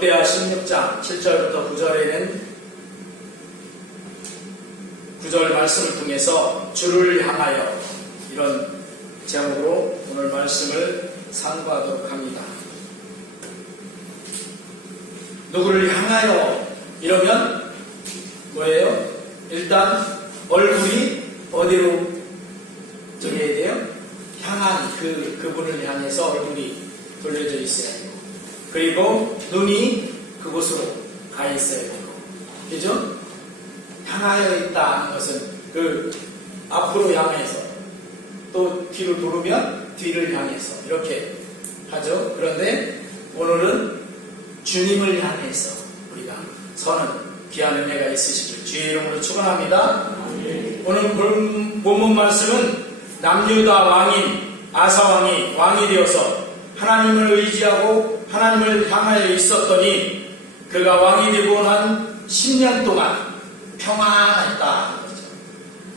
역대하 16장 7절부터 9절에는 9절 말씀을 통해서 주를 향하여 이런 제목으로 오늘 말씀을 상고하도록 합니다. 누구를 향하여 이러면 뭐예요? 일단 얼굴이 어디로 저기해야 돼요? 향한 그분을 향해서 얼굴이 돌려져 있어야 되고, 그리고 눈이 그곳으로 가 있어야 되고, 그죠? 향하여 있다 하는 것은 그 앞으로 향해서, 또 뒤로 돌으면 뒤를 향해서 이렇게 하죠. 그런데 오늘은 주님을 향해서 우리가 서는 귀한 은혜가 있으시길 주의 이름으로 축원합니다. 오늘 본문 말씀은 남유다 왕인 아사왕이 왕이 되어서 하나님을 의지하고 하나님을 향하여 있었더니 그가 왕이 되고 난 10년 동안 평안했다.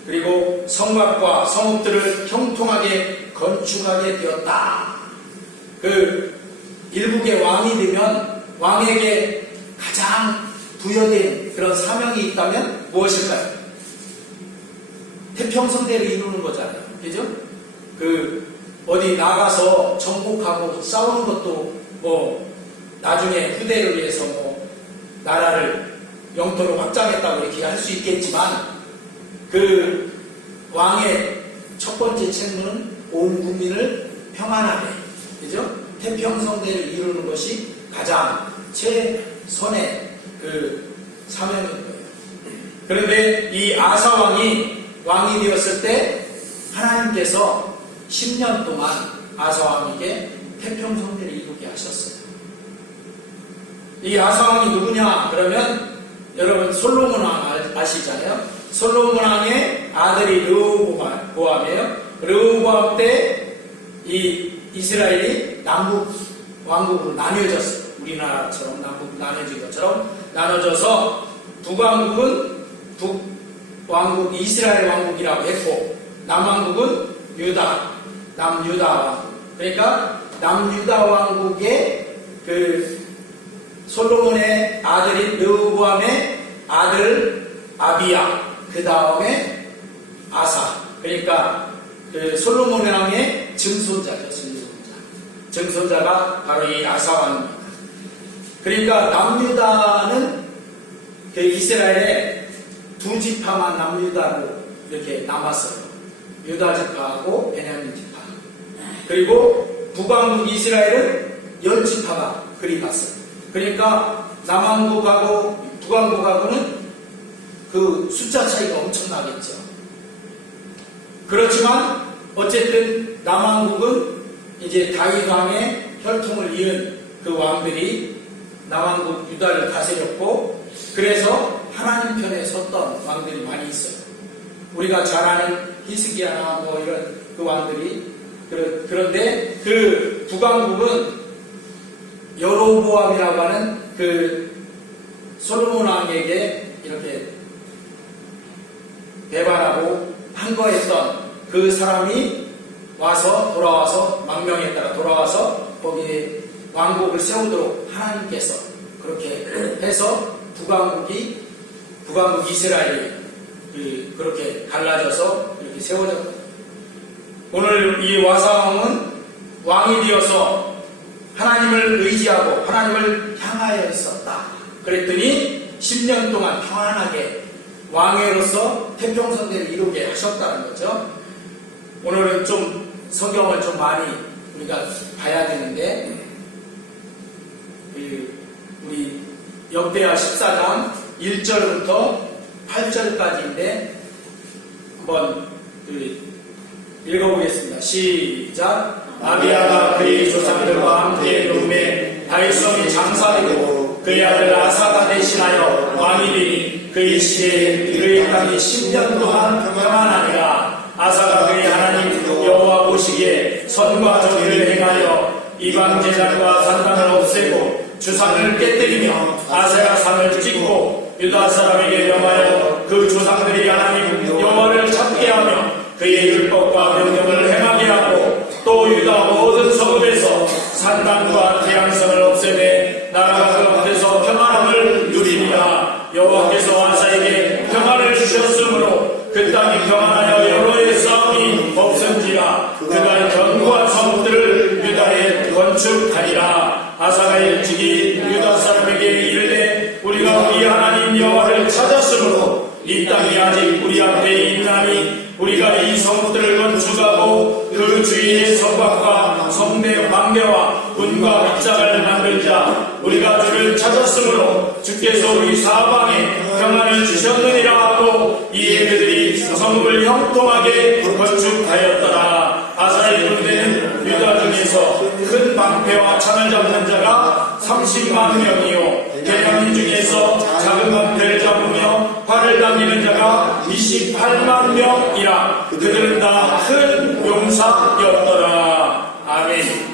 그리고 성곽과 성읍들을 형통하게 건축하게 되었다. 그 일국의 왕이 되면 왕에게 가장 부여된 그런 사명이 있다면 무엇일까요? 태평성대를 이루는 거잖아요. 그죠? 어디 나가서 정복하고 싸우는 것도 나중에 후대를 위해서 나라를 영토를 확장했다고 이렇게 할 수 있겠지만, 그 왕의 첫 번째 책무는 온 국민을 평안하게, 그죠? 태평성대를 이루는 것이 가장 최선의 사명인 거예요. 그런데 이 아사왕이 왕이 되었을 때 하나님께서 10년 동안 아사왕에게 태평성대를 이루게 하셨어요. 이 아사왕이 누구냐? 그러면 여러분 솔로몬 왕 아시잖아요. 솔로몬 왕의 아들이 르호보암이에요. 르호보암 때 이 이스라엘이 남북 왕국으로 나뉘어졌어요. 우리나라처럼 남북 나뉘어진 것처럼 나눠져서 북왕국은 북왕국 이스라엘 왕국이라고 했고, 남왕국은 남유다 왕국. 그러니까 남유다 왕국의 솔로몬의 아들인 르호보암의 아들 아비야, 그 다음에 아사. 그러니까 솔로몬 왕의 증손자죠. 증손자가 바로 이 아사 왕입니다. 그러니까 남유다는 이스라엘의 두 지파만 남유다로 이렇게 남았어요. 유다 지파하고 베냐민 지파. 그리고 북왕국 이스라엘은 10지파가 그리 갔어요. 그러니까 남왕국하고 북왕국하고는 그 숫자 차이가 엄청나겠죠. 그렇지만 어쨌든 남왕국은 이제 다윗 왕의 혈통을 이은 그 왕들이 남왕국 유다를 다스렸고, 그래서 하나님 편에 섰던 왕들이 많이 있어요. 우리가 잘 아는 히스기야나 이런 그 왕들이. 그런데 그 북왕국은 여로보암이라고 하는 그 솔로몬 왕에게 이렇게 배반하고 항거했던 그 사람이 돌아와서 망명에 따라 돌아와서 거기에 왕국을 세우도록 하나님께서 그렇게 해서 북왕국 이스라엘이 그렇게 갈라져서 이렇게 세워졌다. 오늘 이 와사왕은 왕이 되어서 하나님을 의지하고 하나님을 향하여 있었다. 그랬더니 10년 동안 평안하게 왕으로서 태평성대를 이루게 하셨다는 거죠. 오늘은 좀 성경을 좀 많이 우리가 봐야 되는데, 우리 역대하 14장 1절부터 8절까지인데 한번 읽어보겠습니다. 시작. 아비야가 그의 조상들과 함께 누움에 다윗성이 장사되고 그의 아들 아사가 대신하여 왕이 되니 그의 시대에 그의 땅이 10년 동안 평안하니라. 아사가 그의 하나님 여호와 보시기에 선과 정의를 행하여 이방 제단과 산당을 없애고 주상을 깨뜨리며 아세라 산을 찍고 유다 사람에게 명하여 그 조상들이 하나님 여호와를 찾게 하며 그의 율법과 명령을 행하게 하고, 또 유다 모든 성읍에서 산당과 태양성을 없애매 나라가 그 앞에서 이스라엘 즉위 유다 사람에게 이르되 우리가 우리 하나님 여호와를 찾았으므로 이 땅이 아직 우리 앞에 있나니 우리가 이 성들을 건축하고 그 주위의 성곽과 성내 망대와 군과 빗장을 만들자. 우리가 주를 찾았으므로 주께서 우리 사방에 평안을 주셨느니라 하고 이에 그들이 성읍을 형통하게 건축하였더라. 아사의 군대는 유다 중에서 큰 방패와 창을 잡는 자가 30만 명이요 베냐민 중에서 작은 방패를 잡으며 활을 당기는 자가 28만 명이라. 그들은 다 큰 용사였더라. 아멘.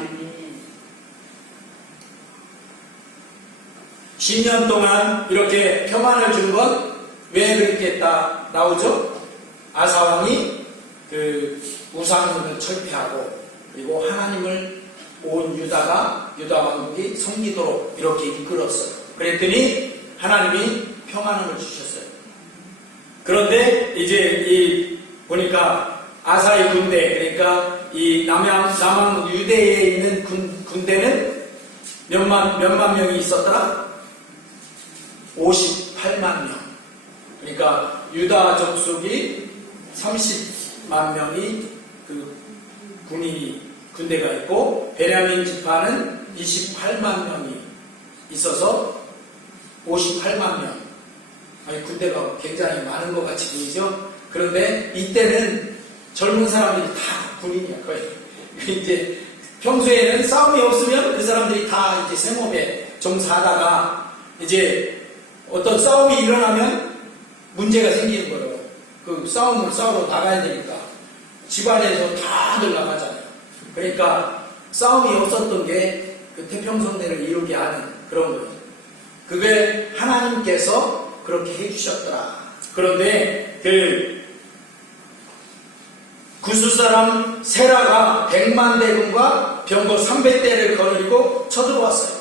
10년 동안 이렇게 평안을 준 건 왜 그렇게 했다 나오죠? 아사왕이 그 우상을 철폐하고 그리고 하나님을 온 유다 왕국이 섬기도록 이렇게 이끌었어요. 그랬더니 하나님이 평안을 주셨어요. 그런데 이제 보니까 아사의 군대, 그러니까 이 남왕 유대에 있는 군대는 몇만 명이 있었더라? 58만 명. 그러니까 유다 족속이 30만 명이 그 군대가 있고 베냐민 지파는 28만 명이 있어서 58만 명. 아니 군대가 굉장히 많은 것 같이 보이죠? 그런데 이때는 젊은 사람들이 다 군인이야 거의. 이제 평소에는 싸움이 없으면 그 사람들이 다 이제 생업에 종사하다가 이제 어떤 싸움이 일어나면 문제가 생기는 거예요. 그 싸움을 싸우러 나가야 되니까 집안에서 다들 나가잖아요. 그러니까 싸움이 없었던 게 그 태평성대를 이루게 하는 그런 거예요. 그게 하나님께서 그렇게 해주셨더라. 그런데 그 구스 사람 세라가 100만 대군과 병거 300대를 거느리고 쳐들어왔어요.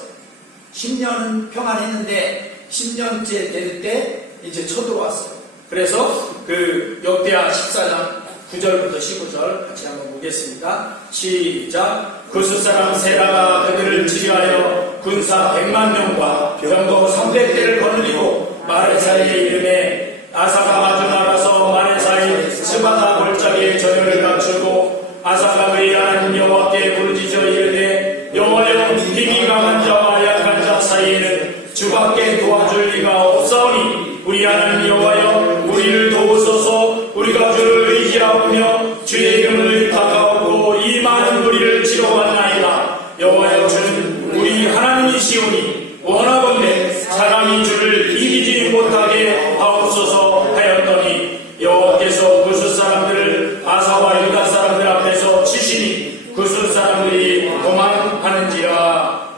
10년은 평안했는데 10년째 될 때 이제 쳐들어왔어요. 그래서 그 역대하 14장 9절부터 15절 같이 한번 보겠습니다. 시작. 구스 사람 세라가 그들을 지휘하여 군사 100만 명과 병거 300대를 거느리고 마레사에 이르매 아사가 마주 나가서 마레사의 스바다 골짜기에 전열을 갖추고 아사가 그의 하나님 여호와께 부르짖어 이르되 여호와여 힘이 강한 자와 약한 자 사이에는 주밖에 도와줄 리가 없사오니 우리 하나님 여호와여 우리를 도우소서. 우리가 주를 의지하오며 주의 이름을 다가오고 이 많은 무리를 치러 왔나이다. 여호와여 주는 우리 하나님이시오니 원하건대 사람이 주를 이기지 못하게 하옵소서 하였더니 여호와께서 구스 사람들을 아사와 유다 사람들 앞에서 치시니 구스 사람들이 도망하는지라.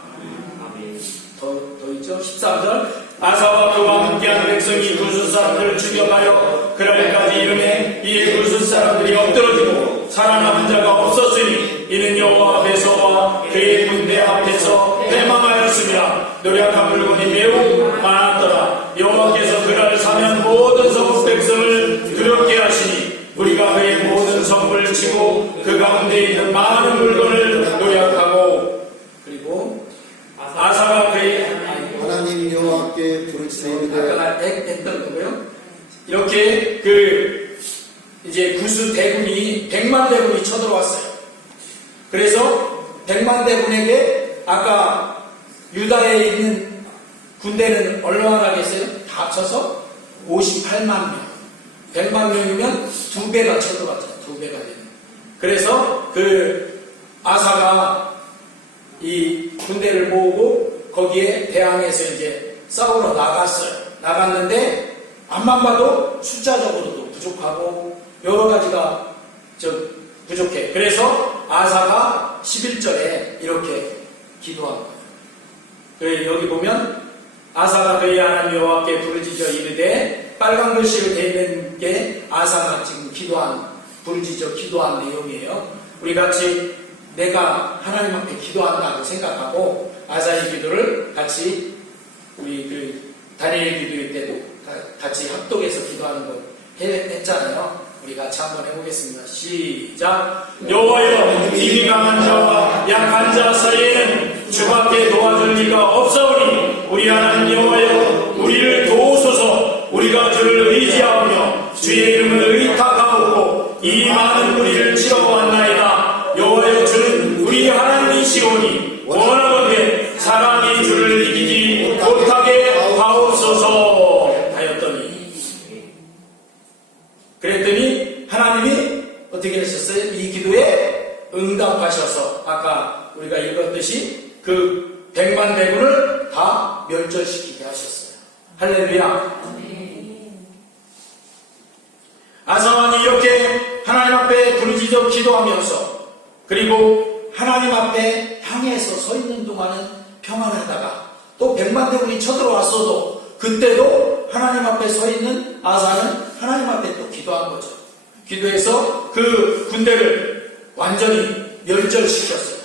더 있죠? 13절. 아사와 그와 함께한 백성이 구스 사람들을 죽여가여 그날까지 이르매 이에 구스 사람들이 엎드러지고 살아남은 자가 없었으니 이는 여호와 앞에서와 그의 군대 앞에서 패망하였으며 노력한 물건이 매우 많았더라. 여호와께서 그날을 사면 모든 성읍 백성을 두렵게 하시니 우리가 그의 모든 성읍을 치고 그 가운데 있는 많은 물건을 노력하고. 그리고 아사가 그의 하나님 여호와께 부르짖으되 아까 했던 거고요. 이렇게 이제 구스 대군이 100만 대군이 쳐들어왔어요. 그래서 100만 대군에게 아까 유다에 있는 군대는 얼마나 겠어요? 다 합쳐서 58만 명. 100만 명이면 2배가 쳐들어왔잖아요. 2배가 되는. 그래서 아사가 이 군대를 모으고 거기에 대항해서 이제 싸우러 나갔어요. 나갔는데 앞만 봐도 숫자적으로도 부족하고 여러 가지가 부족해. 그래서 아사가 11절에 이렇게 기도한 거예요. 여기 보면 아사가 그의 하나님 여호와께 부르짖어 이르되 빨간 글씨로 되어 있는 게 아사가 지금 부르짖어 기도한 내용이에요. 우리 같이 내가 하나님 앞에 기도한다고 생각하고 아사의 기도를 같이 우리 다니엘 기도일 때도 같이 합독해서 기도하는 거 했잖아요. 우리 같이 한번 해보겠습니다. 시작. 여호와여 힘이 강한 자와 약한 자 사이에는 주밖에 도와줄 리가 없사오니 우리 하나님 여호와여 우리를 도우소서. 우리가 주를 의지하며 주의 이름을 의탁하고 이 많은 무리를 치러왔나이다. 여호와여 주는 우리 하나님이시오니 원하건대 사람이 주를 이기지 못하게 하옵소서 하였더니, 그랬더니 하나님이 어떻게 하셨어요? 이 기도에 응답하셔서 아까 우리가 읽었듯이 그 100만 대군을 다 멸절시키게 하셨어요. 할렐루야. 아사왕이 이렇게 하나님 앞에 부르짖어 기도하면서, 그리고 하나님 앞에 향해서 서 있는 동안은 평안하다가 또 100만 대군이 쳐들어왔어도 그때도 하나님 앞에 서 있는 아사는 하나님 앞에 또 기도한 거죠. 기도해서 그 군대를 완전히 멸절시켰어요.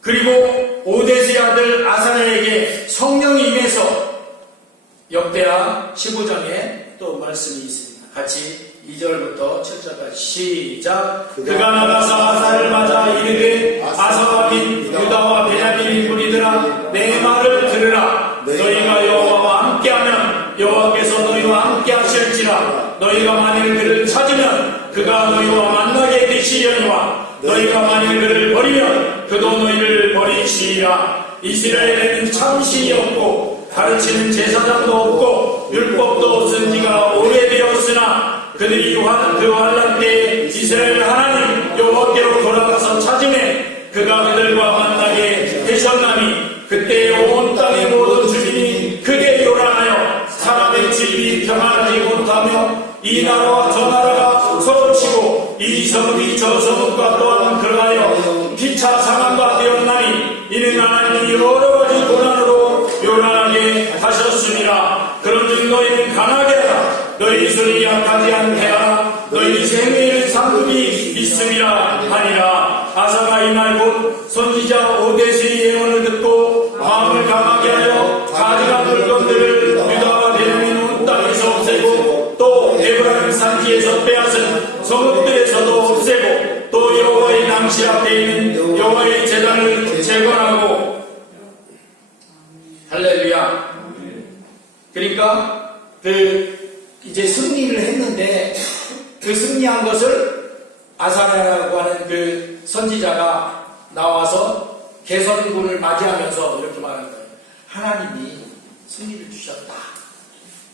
그리고 오데스의 아들 아사랴에게 성령이 임해서 역대하 15장에 또 말씀이 있습니다. 같이 2절부터 7절까지 시작. 그가 나가서 아사를 맞아 이르되 아사와 및 유다와 베냐민의 무리들아 내 말을 들으라. 너희가 여호와와 함께하면 여호와께서 너희와 함께 하실지라. 너희가 만일 그를 찾으면 그가 너희와 만나게 되시려니와 너희가 만일 그를 버리면 그도 너희를 버리시리라. 이스라엘에는 참신이 없고 가르치는 제사장도 없고 율법도 없은 지가 오래되었으나 그들이 그 환란 때에 이스라엘 하나님 여호와께로 돌아가서 찾음에 그가 그들과 만나게 되셨나니 그때 온 땅의 모든 주민이 크게 요란하여 사람의 집이 평안하지 못하며 이 나라와 저 나라가 서로 치고 이 성읍이 저 성읍과 또한 그러하여 피차 상한가 되었나니 이는 하나님이 여러 가지 고난으로 요란하게 하셨습니다. 그런즉 너희는 강하게 하라. 너희 손이 약하지 않게 하라. 너희 생애에는 상급이 있음이라 하니라. 아사가 이날 곧 선지자 오데스의 예언을 듣고 마음을 강하게 하여 가져간 물건들을 유다와 베냐민 온 땅에서 없애고 또 에브라임 산지에서 빼앗은 성읍들에서도 없애고 또 여호와의 낭실 앞에 있는 여호와의 제단을 재건하고. 할렐루야. 그러니까 이제 승리를 했는데 그 승리한 것을 아사랴라고 하는 그 선지자가 나와서 개선군을 맞이하면서 이렇게 말하는 거예요. 하나님이 승리를 주셨다.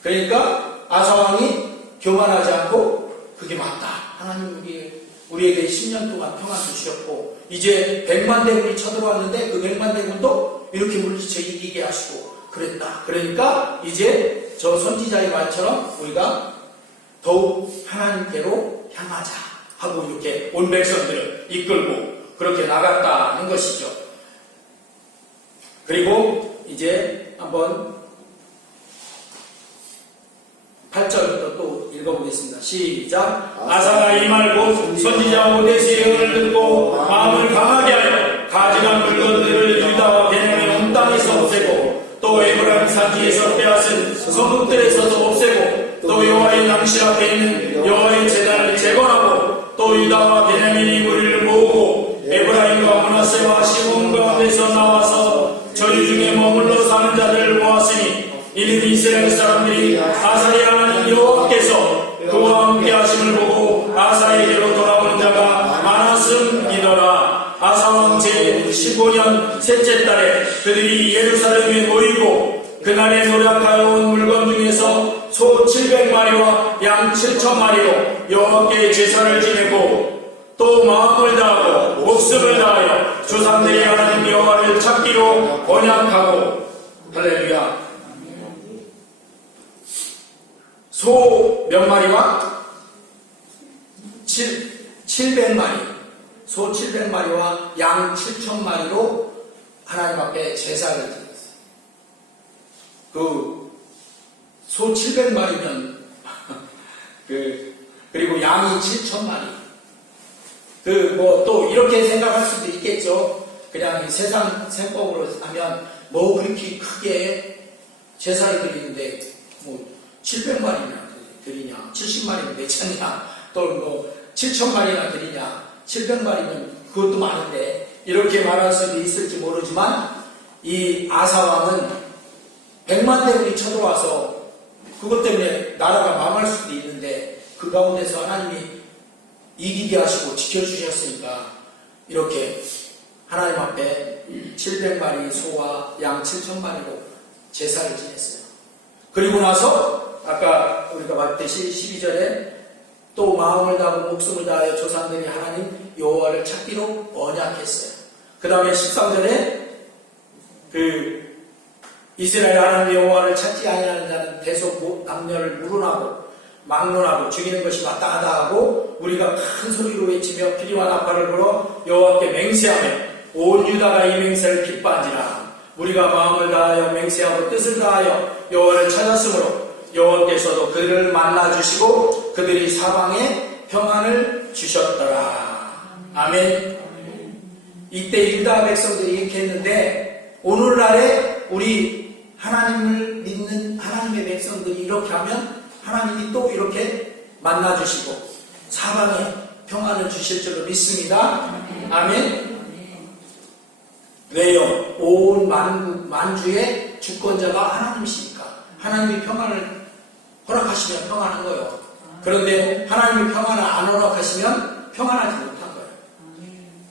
그러니까 아사왕이 교만하지 않고 그게 맞다. 하나님 우리에게 10년 동안 평안 주셨고 이제 100만 대군이 쳐들어왔는데 그 100만 대군도 이렇게 물리쳐 이기게 하시고 그랬다. 그러니까 이제 저 선지자의 말처럼 우리가 더욱 하나님께로 향하자 하고 이렇게 온 백성들을 이끌고 그렇게 나갔다는 것이죠. 그리고 이제 한번 8절부터 또 읽어보겠습니다. 시작. 아사가 이 말 곧 선지자 오데스의 예언을 듣고 마음을 강하게 하여 가져간 물건들을 유다와 베냐민 온 땅에서 없애고 또 에브라임 산지에서 빼앗은 성읍들에서도 없애고 또 여호와의 낭실 앞에 있는 여호와의 제단을 재건하고 또 유다와 베냐민이 무리를 모으고 에브라임과 므낫세와 시므온 가운데서 나와서 저희 중에 머물러 사는 자들을 모았으니 이는 이스라엘 사람들이 아사의 하나님 여호와께서 그와 함께 하심을 보고 아사에게로 돌아오는 자가 많았음이더라. 아사왕 제15년 셋째 달에 그들이 예루살렘에 모이고 그날에 노력하여 온 물건 중에서 소 700마리와 양 7,000마리로 여호와께 제사를 지내고 또 마음을 다하고 목숨을 다하여 조상들이 하나님 여호와를 찾기로 언약하고. 할렐루야. 소 몇 마리와 700마리, 소 700마리와 양 7,000마리로 하나님 앞에 제사를 드렸어요. 그 소 700마리면 그리고 양이 7,000마리. 또 이렇게 생각할 수도 있겠죠. 그냥 세상 생법으로 하면 뭐 그렇게 크게 제사를 드리는데 뭐 700마리나 드리냐, 70마리면 몇 차냐, 또 뭐 7,000마리나 드리냐, 700마리면 그것도 많은데 이렇게 말할 수도 있을지 모르지만 이 아사왕은 100만 대군이 쳐들어와서 그것 때문에 나라가 망할 수도 있는데 그 가운데서 하나님이 이기게 하시고 지켜주셨으니까 이렇게 하나님 앞에 700마리 소와 양 7,000마리로 제사를 지냈어요. 그리고 나서 아까 우리가 봤듯이 12절에 또 마음을 다하고 목숨을 다하여 조상들이 하나님 여호와를 찾기로 언약했어요. 그 다음에 13절에 그 이스라엘 하나님 여호와를 찾지 아니하는 자는 대속 남녀를 물어나고 막론하고 죽이는 것이 마땅하다 하고 우리가 큰 소리로 외치며 피리와 나팔을 불어 여호와께 맹세하며 온 유다가 이 맹세를 기뻐한지라. 우리가 마음을 다하여 맹세하고 뜻을 다하여 여호와를 찾았으므로 여호와께서도 그들을 만나주시고 그들이 사방에 평안을 주셨더라. 아멘. 이때 유다 백성들이 이렇게 했는데 오늘날에 우리 하나님을 믿는 하나님의 백성들이 이렇게 하면 하나님이 또 이렇게 만나주시고 사방에 평안을 주실 줄로 믿습니다. 아멘. 왜요? 온 만주의 주권자가 하나님이시니까 하나님이 평안을 허락하시면 평안한 거예요. 그런데 하나님이 평안을 안 허락하시면 평안하지 못한 거예요.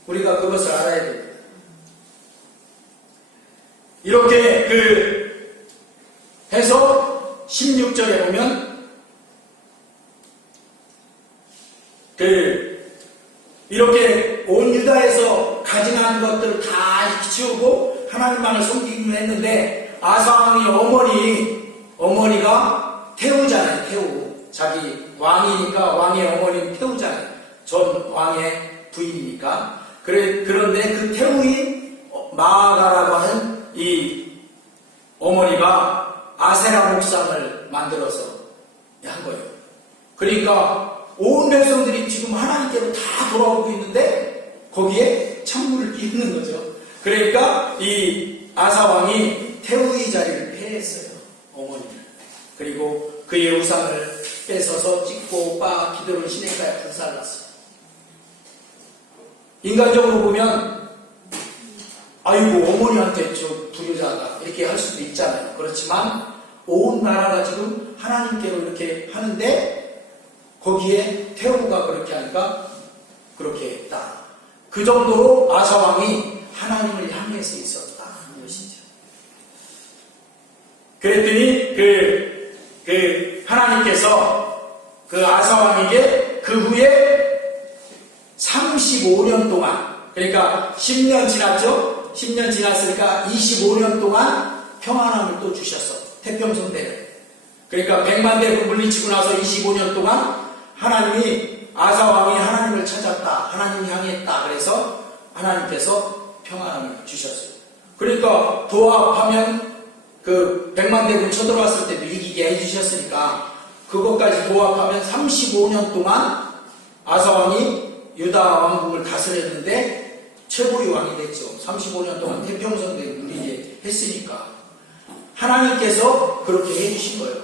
우리가 그것을 알아야 됩니다. 이렇게 해서 16절에 보면 이렇게 온 유다에서 가증한 것들을 다 치우고 하나님만을 섬기기로 했는데 아사왕이 어머니가 태우잖아요. 태우. 자기 왕이니까 왕의 어머니는 태우잖아요. 전 왕의 부인이니까. 그런데 그 태우인 마아가라고 하는 이 어머니가 아세라 목상을 만들어서 한 거예요. 그러니까 온 백성들이 지금 하나님께로 다 돌아오고 있는데 거기에 찬물을 끼는 거죠. 그러니까 이 아사왕이 태우의 자리를 폐했어요. 어머니를. 그리고 그의 우상을 뺏어서 찍고 기드론 시내가에 불살랐어요. 인간적으로 보면 아이고 어머니한테 저 불효자다 이렇게 할 수도 있잖아요. 그렇지만 온 나라가 지금 하나님께로 이렇게 하는데 거기에 태우가 그렇게 하니까 그렇게 했다. 그 정도로 아사왕이 하나님을 향해서 있었다. 이것이죠. 그랬더니 하나님께서 그 아사왕에게 그 후에 35년 동안 그러니까 10년 지났죠? 10년 지났으니까 25년 동안 평안함을 또 주셨어. 태평성대를. 그러니까 100만 대군 물리치고 나서 25년 동안 하나님이 아사왕이 하나님을 찾았다. 하나님 향했다. 그래서 하나님께서 평안함을 주셨어요. 그러니까 도합하면 그 100만 대군 쳐들어왔을 때도 이기게 해주셨으니까 그것까지 도합하면 35년 동안 아사왕이 유다 왕국을 다스렸는데 최고의 왕이 됐죠. 35년 동안 태평성대를 누리게 했으니까 하나님께서 그렇게 해주신 거예요.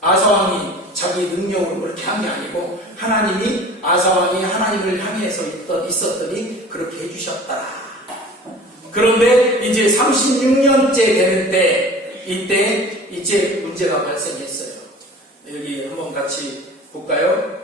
아사왕이 자기 능력으로 그렇게 한 게 아니고 하나님이 아사왕이 하나님을 향해서 있었더니 그렇게 해주셨더라. 그런데 이제 36년째 되는 때 이때 이제 문제가 발생했어요. 여기 한번 같이 볼까요?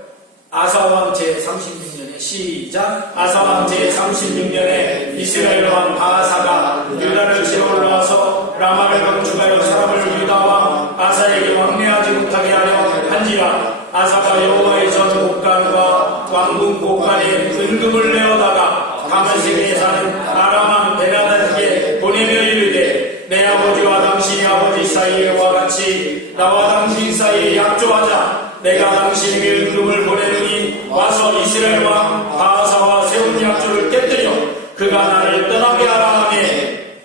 아사왕 제36년에 시작. 아사왕 제36년에 이스라엘 왕 바하사가 유다를 치러 올라와서 라마를 건축하여 사람을 유다왕 아사에게 왕래하지 못하게 하려 한지라. 아사가 여호와의 전 곡간과 왕궁 곡간에 은금을 내어다가 다메섹에 사는 아람왕 베나다에게 보내며 이르되 내 아버지와 당신의 아버지 사이와 같이 나와 당신 사이에 약조하자. 내가 당신에게 은금을 보내느니 와서 이스라엘 왕 바하사와 세운 약조를 깨뜨려 그가 나를 떠나게 하라 하매.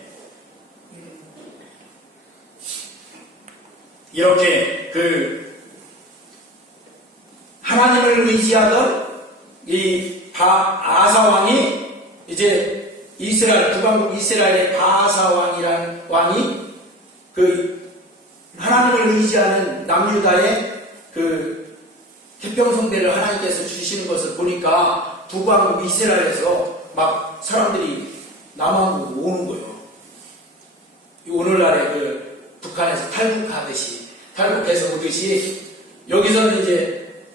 이렇게 하나님을 의지하던 이 아사왕이 이제 북왕국 이스라엘의 바하사왕이라는 왕이 하나님을 의지하는 남유다의 태평성대를 하나님께서 주시는 것을 보니까 북왕국 이스라엘에서 막 사람들이 남한으로 오는 거예요. 오늘날에 그 북한에서 탈북하듯이, 탈북해서 오듯이, 여기서는 이제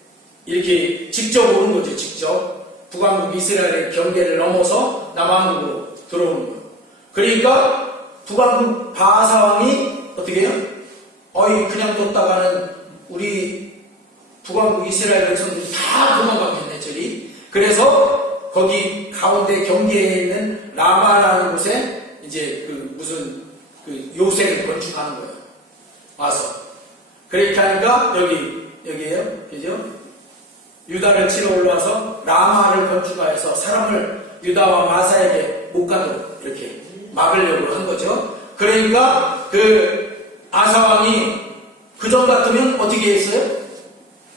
이렇게 직접 오는 거죠, 직접. 북한국 이스라엘의 경계를 넘어서 남한국으로 들어오는 거예요. 그러니까 북한국 바하사왕이 어떻게 해요? 그냥 뒀다가는 우리 북한국 이스라엘 백성들이 다 도망가겠네, 저리. 그래서 거기 가운데 경계에 있는 라마라는 곳에 이제 무슨 요새를 건축하는 거예요. 와서. 그렇게 하니까 여기에요. 그죠? 유다를 치러 올라와서 라마를 건축하여서 사람을 유다와 마사에게 못 가도록 이렇게 막으려고 한 거죠. 그러니까 아사왕이 그전 같으면 어떻게 했어요?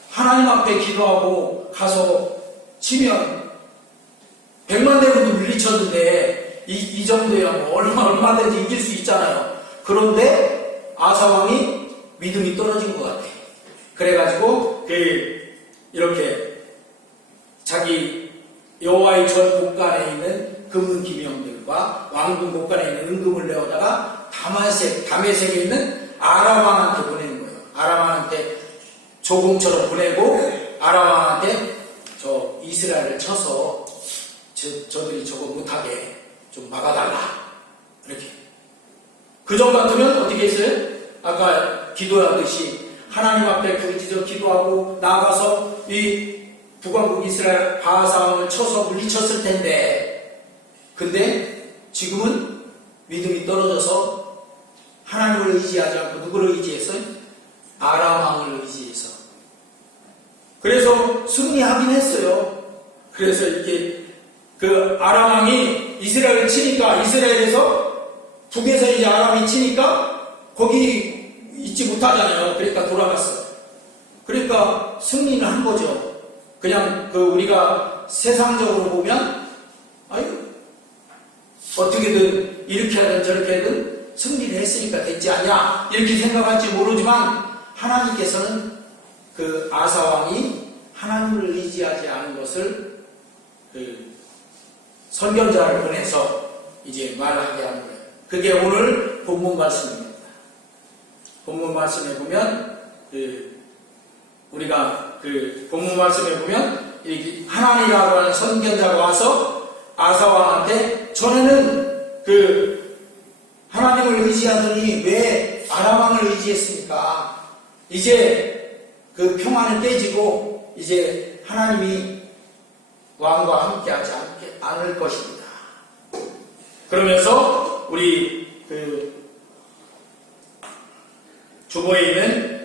하나님 앞에 기도하고 가서 치면 100만 대군도 물리쳤는데 이 정도야 뭐 얼마든지 이길 수 있잖아요. 그런데 아사왕이 믿음이 떨어진 것 같아. 그래가지고 이렇게 자기 여호와의 전 곳간에 있는 금은 기명들과 왕궁 곳간에 있는 은금을 내어다가 다메섹에 있는 아람 왕한테 보내는 거예요. 아람 왕한테 조공처럼 보내고 아람 왕한테 저 이스라엘을 쳐서 저들이 저거 못하게 좀 막아달라. 이렇게. 그전 같으면 어떻게 했어요? 아까 기도하듯이 하나님 앞에 부르짖어 기도하고 나아가서 이 북왕국 이스라엘 바하사왕을 쳐서 물리쳤을 텐데, 근데 지금은 믿음이 떨어져서 하나님을 의지하지 않고 누구를 의지했어요? 아람 왕을 의지해서. 그래서 승리하긴 했어요. 그래서 이렇게 아람 왕이 이스라엘을 치니까, 이스라엘에서 북에서 이제 아람이 치니까 거기 있지 못하잖아요. 그러니까 돌아갔어요. 그러니까 승리는 한 거죠. 그냥 우리가 세상적으로 보면 어떻게든 이렇게 하든 저렇게 하든 승리를 했으니까 됐지 않냐 이렇게 생각할지 모르지만, 하나님께서는 아사왕이 하나님을 의지하지 않은 것을 선견자를 보내서 이제 말하게 하는 거예요. 그게 오늘 본문 말씀입니다. 본문 말씀에 보면 우리가 본문 말씀에 보면 하나님이라고 하는 선견자가 와서 아사왕한테, 전에는 하나님을 의지하더니 왜 아람 왕을 의지했습니까? 이제 평안을 깨지고 이제 하나님이 왕과 함께하지 않을 것입니다. 그러면서 우리 주보에 있는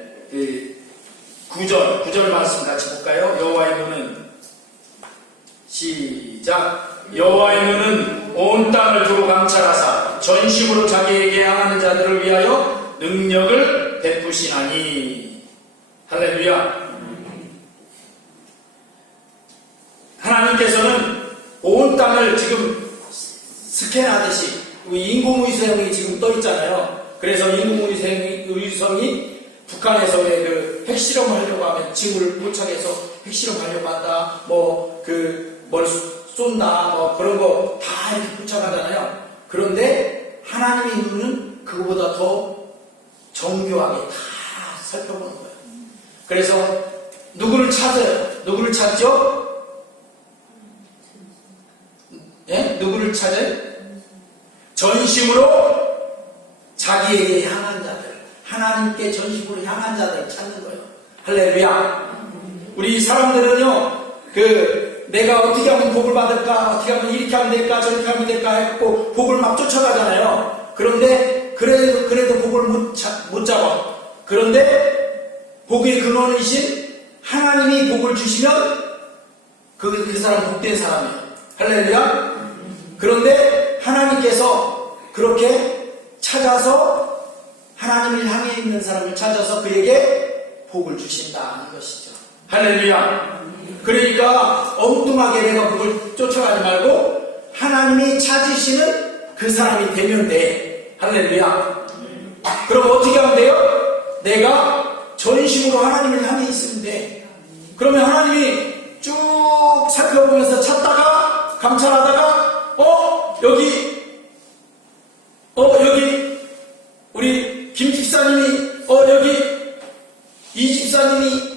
9절 말씀 같이 볼까요? 여호와의 눈은, 시작. 여호와의 눈은 온 땅을 두루 감찰하사 전심으로 자기에게 향하는 자들을 위하여 능력을 베푸시나니. 할렐루야. 하나님께서는 온 땅을 지금 스캔하듯이, 인공위성이 지금 떠 있잖아요. 그래서 인공위성이 북한에서 왜 핵실험을 하려고 하면 징후를 포착해서 핵실험하려고 한다, 뭘 쏜다, 그런 거 다 이렇게 포착하잖아요. 그런데 하나님의 눈은 그거보다 더 정교하게 다 살펴보는 거예요. 그래서 누구를 찾아요? 누구를 찾죠? 예? 누구를 찾아요? 전심으로 자기에게 향한 자들, 하나님께 전심으로 향한 자들을 찾는 거예요. 할렐루야. 우리 사람들은요, 내가 어떻게 하면 복을 받을까, 어떻게 하면 이렇게 하면 될까, 저렇게 하면 될까 해갖고 복을 막 쫓아가잖아요. 그런데 그래도 복을 못 잡아. 그런데 복의 근원이신 하나님이 복을 주시면 그 사람 복된 사람이에요. 할렐루야. 그런데 하나님께서 그렇게 찾아서, 하나님을 향해 있는 사람을 찾아서 그에게 복을 주신다는 것이죠. 할렐루야. 그러니까 엉뚱하게 내가 복을 쫓아가지 말고 하나님이 찾으시는 그 사람이 되면 돼. 할렐루야. 그럼 어떻게 하면 돼요? 내가 전심으로 하나님을 향해 있으면 돼. 그러면 하나님이 쭉 살펴보면서 찾다가 감찰하다가 여기 우리 김 집사님이 여기 이 집사님이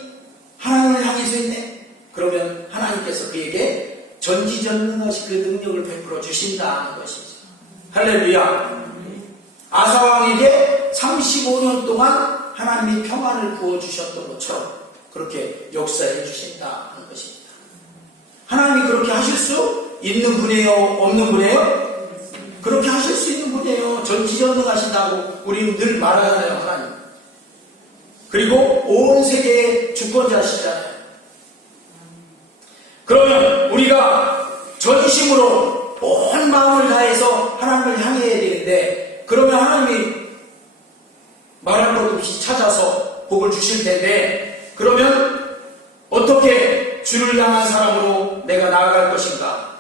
하나님을 향해서 있네. 그러면 하나님께서 그에게 전지전능하신 그 능력을 베풀어 주신다는 것이죠. 할렐루야. 아사왕에게 35년 동안 하나님이 평안을 부어주셨던 것처럼 그렇게 역사해 주신다는 것입니다. 하나님이 그렇게 하실 수 있는 분이에요? 없는 분이에요? 그렇게 하실 수 있는 분이에요. 전지전능하신다고 우리는 늘 말하잖아요. 하나님. 그리고 온 세계의 주권자시잖아요. 그러면 우리가 전심으로 온 마음을 다해서 하나님을 향해야 되는데, 그러면 하나님이 말할 것 없이 찾아서 복을 주실 텐데, 그러면 어떻게 주를 향한 사람으로 내가 나아갈 것인가?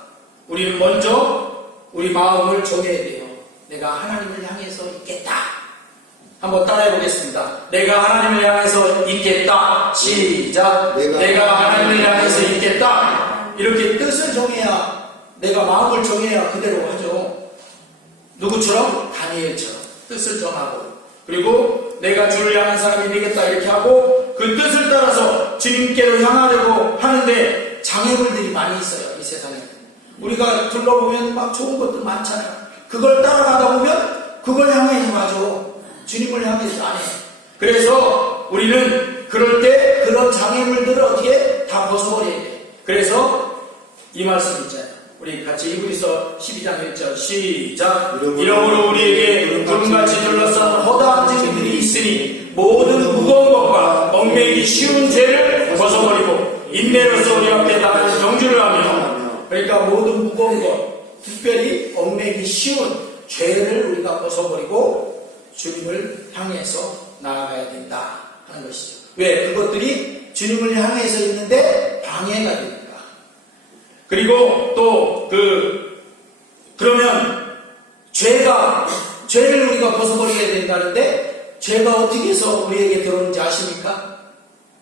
우리는 먼저 우리 마음을 정해야 돼요. 내가 하나님을 향해서 있겠다. 한번 따라해 보겠습니다. 내가 하나님을 향해서 있겠다. 시작. 내가 하나님을 향해서 있겠다. 이렇게 뜻을 정해야, 내가 마음을 정해야 그대로 하죠. 누구처럼? 다니엘처럼 뜻을 정하고, 그리고 내가 주를 향한 사람이 되겠다 이렇게 하고 그 뜻을 따라서 주님께로 향하려고 하는데 장애물들이 많이 있어요. 이 세상에 우리가 둘러보면 막 좋은 것들 많잖아요. 그걸 따라가다 보면 그걸 향해서 가죠. 주님을 향해서 안 해. 그래서 우리는 그럴 때 그런 장애물들을 어떻게 다 벗어버려야 돼. 그래서 이 말씀 있잖아요. 우리 같이 히브리서 12장 1절 시작. 이러므로 우리에게 구름같이 둘러싼 허다한 증인들이 있으니 모든 무거운 것과 얽매이기 쉬운 죄를 벗어버리고 인내로서 우리 앞에 나아가는 정죄를 하며, 그러니까 모든 무거운 것, 특별히 얽매이기 쉬운 죄를 우리가 벗어버리고 주님을 향해서 나아가야 된다 하는 것이죠. 왜? 그것들이 주님을 향해서 있는데 방해가 됩니다. 그리고 또 그러면 죄를 우리가 벗어버려야 된다는데, 죄가 어떻게 해서 우리에게 들어오는지 아십니까?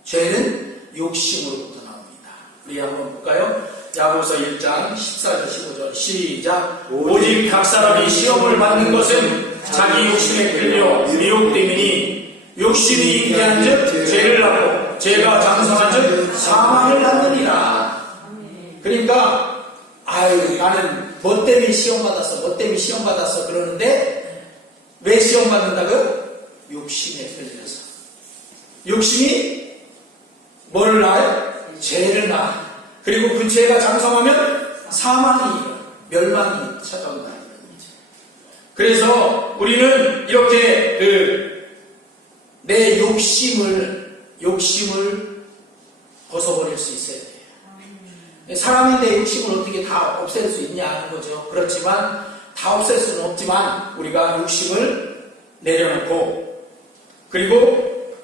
죄는 욕심으로부터 나옵니다. 우리 한번 볼까요? 야고보서 1장 14절 15절 시작. 오직 각 사람이 시험을 받는 것은 자기 욕심에 끌려 미혹됨이니 욕심이 잉태한즉 죄를 낳고 죄가 장성한즉 사망을 낳느니라. 그러니까 나는 뭐 때문에 시험 받았어 그러는데, 왜 시험 받는다고요? 욕심에 끌려서. 욕심이 뭐를 낳아요? 죄를 낳아요. 그리고 그 죄가 장성하면 사망이, 멸망이 찾아온다. 그래서 우리는 이렇게 내 욕심을 벗어버릴 수 있어야 돼요. 사람이 내 욕심을 어떻게 다 없앨 수 있냐 하는 거죠. 그렇지만 다 없앨 수는 없지만 우리가 욕심을 내려놓고, 그리고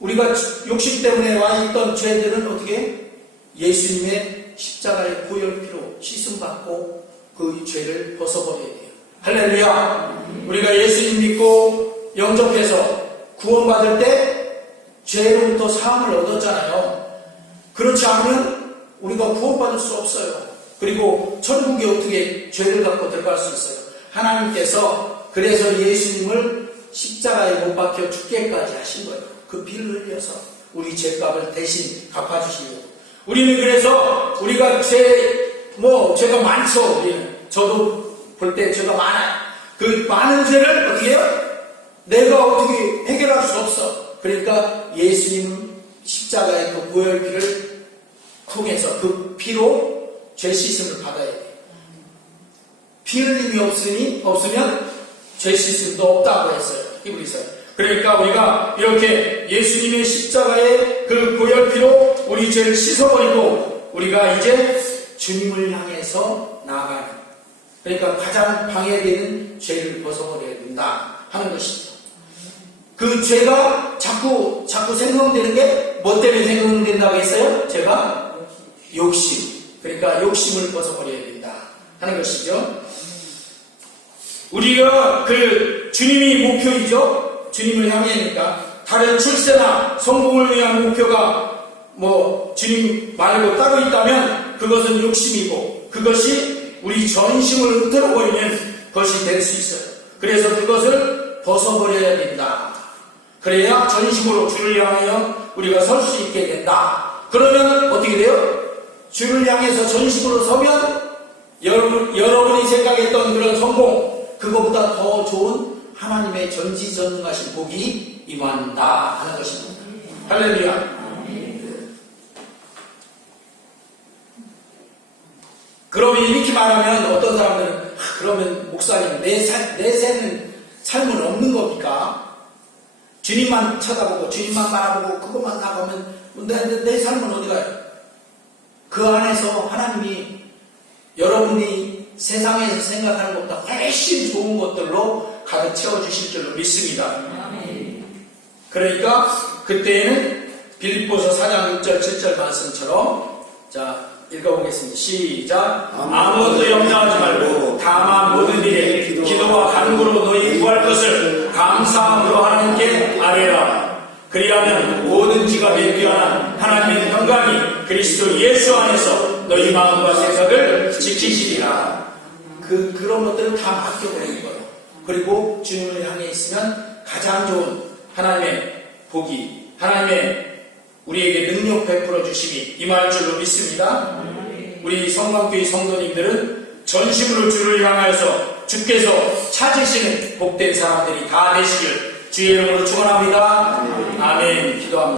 우리가 욕심 때문에 와 있던 죄들은 어떻게 예수님의 십자가의 보혈피로 씻음받고 그 죄를 벗어버려야 돼요. 할렐루야. 우리가 예수님 믿고 영접해서 구원받을 때 죄로부터 사함을 얻었잖아요. 그렇지 않으면 우리가 구원받을 수 없어요. 그리고 천국에 어떻게 죄를 갖고 들어갈 수 있어요? 하나님께서 그래서 예수님을 십자가에 못 박혀 죽게까지 하신 거예요. 그 피를 흘려서 우리 죄값을 대신 갚아주시려고. 우리는 그래서 우리가 죄가 많죠. 우리는. 저도 볼 때 죄가 많아요. 그 많은 죄를 어떻게 해요? 내가 어떻게 해결할 수 없어. 그러니까 예수님 십자가의 그 보혈피를 통해서 그 피로 죄 씻음을 받아야 돼요. 피 흘림이 없으면 죄 씻음도 없다고 했어요. 히브리서에. 그러니까 우리가 이렇게 예수님의 십자가의 그 보혈피로 우리 죄를 씻어버리고 우리가 이제 주님을 향해서 나아가는, 그러니까 가장 방해되는 죄를 벗어버려야 된다 하는 것이죠. 그 죄가 자꾸 생성되는 게 뭐 때문에 생성된다고 했어요? 죄가 욕심. 그러니까 욕심을 벗어버려야 된다 하는 것이죠. 우리가 주님이 목표이죠. 주님을 향하니까 다른 출세나 성공을 위한 목표가 주님 말고 따로 있다면 그것은 욕심이고, 그것이 우리 전심을 흐트러 버리는 것이 될 수 있어요. 그래서 그것을 벗어버려야 된다. 그래야 전심으로 주를 향하여 우리가 설 수 있게 된다. 그러면 어떻게 돼요? 주를 향해서 전심으로 서면 여러분이 생각했던 그런 성공, 그거보다 더 좋은 하나님의 전지전능하신 복이 임한다 하는 것입니다. 할렐루야. 그러면 이렇게 말하면 어떤 사람들은 그러면 목사님 내 삶은 없는 겁니까? 주님만 쳐다보고 주님만 바라보고 그것만 나가면 내 삶은 어디 가요? 그 안에서 하나님이 여러분이 세상에서 생각하는 것보다 훨씬 좋은 것들로 가득 채워주실 줄로 믿습니다. 그러니까 그때에는 빌립보서 4장 6절 7절 말씀처럼 자 읽어보겠습니다. 시작. 아무것도 염려하지 말고 다만 모든 일에 기도와 간구로 너희 구할 것을 감사함으로 하나님께 아뢰라. 그리하면 모든 지갑에 귀한 하나님의 평강이 그리스도 예수 안에서 너희 마음과 생각을 지키시리라. 그런 것들을 다 맡겨버리는 거예요. 그리고 주님을 향해 있으면 가장 좋은 하나님의 복이, 하나님의 우리에게 능력 베풀어 주심이 임할 줄로 믿습니다. 우리 성광교회 성도님들은 전심으로 주를 향하여서 주께서 찾으시는 복된 사람들이 다 되시길 주의 이름으로 축원합니다. 아멘. 기도합니다.